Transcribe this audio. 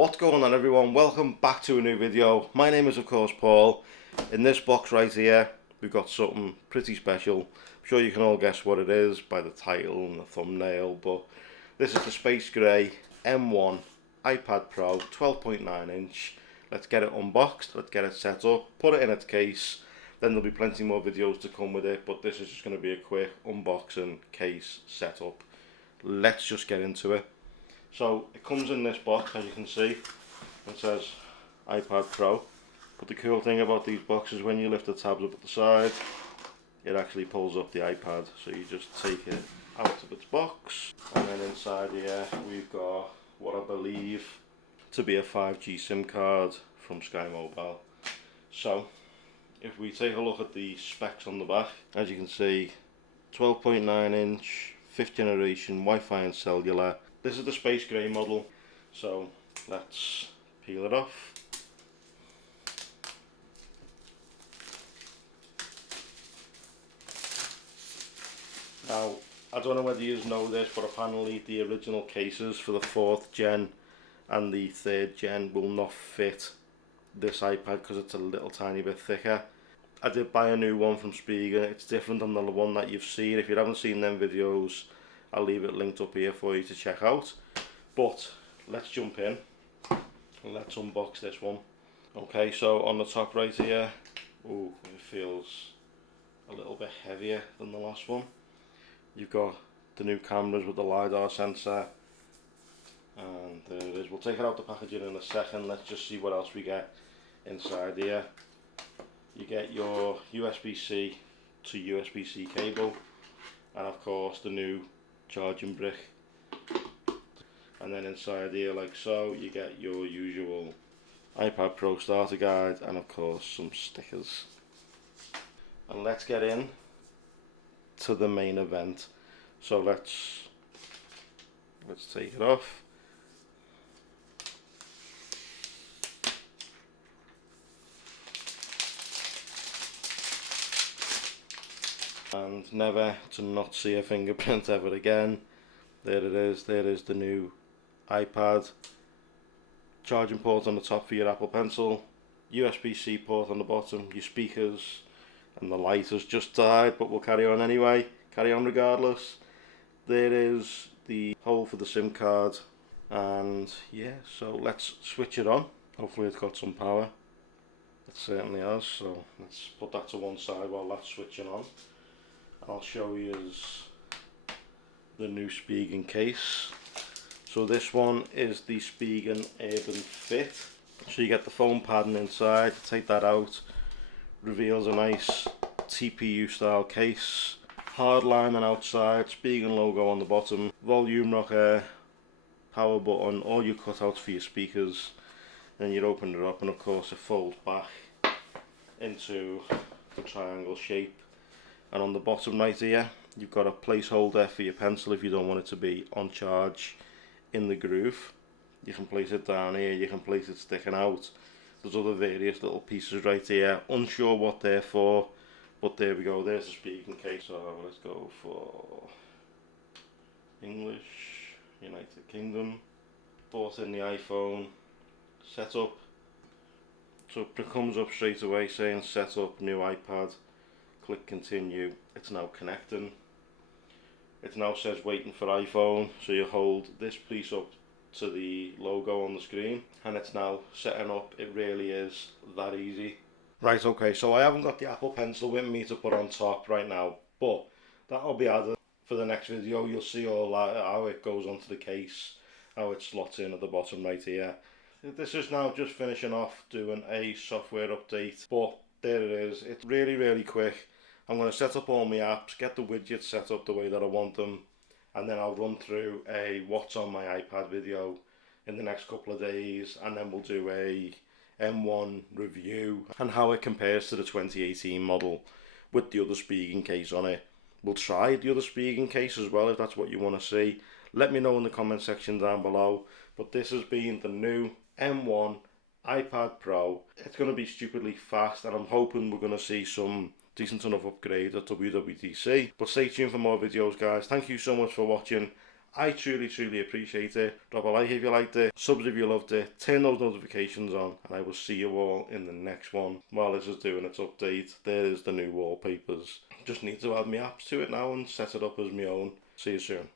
What's going on, everyone? Welcome back to a new video. My name is of course Paul. In this box right here we've got something pretty special. I'm sure you can all guess what it is by the title and the thumbnail, but this is the Space Grey M1 iPad Pro 12.9 inch. Let's get it unboxed, let's get it set up, put it in its case, then there'll be plenty more videos to come with it, but this is just going to be a quick unboxing, case, setup. Let's just get into it. So it comes in this box, as you can see. It says iPad Pro, but the cool thing about these boxes, when you lift the tabs up at the side, it actually pulls up the iPad, so you just take it out of its box, and then inside here we've got what I believe to be a 5G SIM card from Sky Mobile. So if we take a look at the specs on the back, as you can see, 12.9 inch, 5th generation Wi-Fi and cellular. This is the Space Grey model, so let's peel it off. Now, I don't know whether you know this, but apparently the original cases for the 4th gen and the 3rd gen will not fit this iPad because it's a little tiny bit thicker. I did buy a new one from Spigen. It's different than the one that you've seen. If you haven't seen them videos, I'll leave it linked up here for you to check out. But let's jump in and let's unbox this one. Okay, so on the top right here, ooh, it feels a little bit heavier than the last one. You've got the new cameras with the LiDAR sensor, and there it is. We'll take it out the packaging in a second. Let's just see what else we get inside here. You get your USB-C to USB-C cable, and of course the new charging brick. And then inside here, like so, you get your usual iPad Pro starter guide and of course some stickers. And let's get in to the main event. So let's take it off. And never to not see a fingerprint ever again. There it is, there is the new iPad. Charging port on the top for your Apple Pencil, USB-C port on the bottom, your speakers, and the light has just died, but we'll carry on anyway, carry on regardless. There is the hole for the SIM card, and yeah, so let's switch it on. Hopefully it's got some power. It certainly has, so let's put that to one side while that's switching on. I'll show you the new Spigen case. So this one is the Spigen Urban Fit. So you get the foam padding inside. Take that out, reveals a nice TPU style case. Hard lining outside, Spigen logo on the bottom, volume rocker, power button, all your cutouts for your speakers. Then you open it up, and of course it folds back into the triangle shape. And on the bottom right here, you've got a placeholder for your pencil if you don't want it to be on charge in the groove. You can place it down here, you can place it sticking out. There's other various little pieces right here, unsure what they're for, but there we go, there's the Spigen case. So let's go for English, United Kingdom. Bought in the iPhone, set up. So it comes up straight away saying set up new iPad. Click continue. It's now connecting. It now says waiting for iPhone, so you hold this piece up to the logo on the screen and it's now setting up. It really is that easy. Right, okay, so I haven't got the Apple Pencil with me to put on top right now, but that'll be added for the next video. You'll see all that, how it goes onto the case, how it slots in at the bottom right here. This is now just finishing off doing a software update, but there it is. It's really quick. I'm going to set up all my apps, get the widgets set up the way that I want them, and then I'll run through a what's on my iPad video in the next couple of days, and then we'll do a M1 review and how it compares to the 2018 model with the other Spigen case on it. We'll try the other Spigen case as well if that's what you want to see. Let me know in the comment section down below. But this has been the new M1 iPad Pro. It's going to be stupidly fast, and I'm hoping we're going to see some decent enough upgrade at WWDC. But stay tuned for more videos, guys. Thank you so much for watching, I truly appreciate it. Drop a like if you liked it, subs if you loved it, turn those notifications on, and I will see you all in the next one. While this is doing its update, there is the new wallpapers. Just need to add my apps to it now and set it up as my own. See you soon.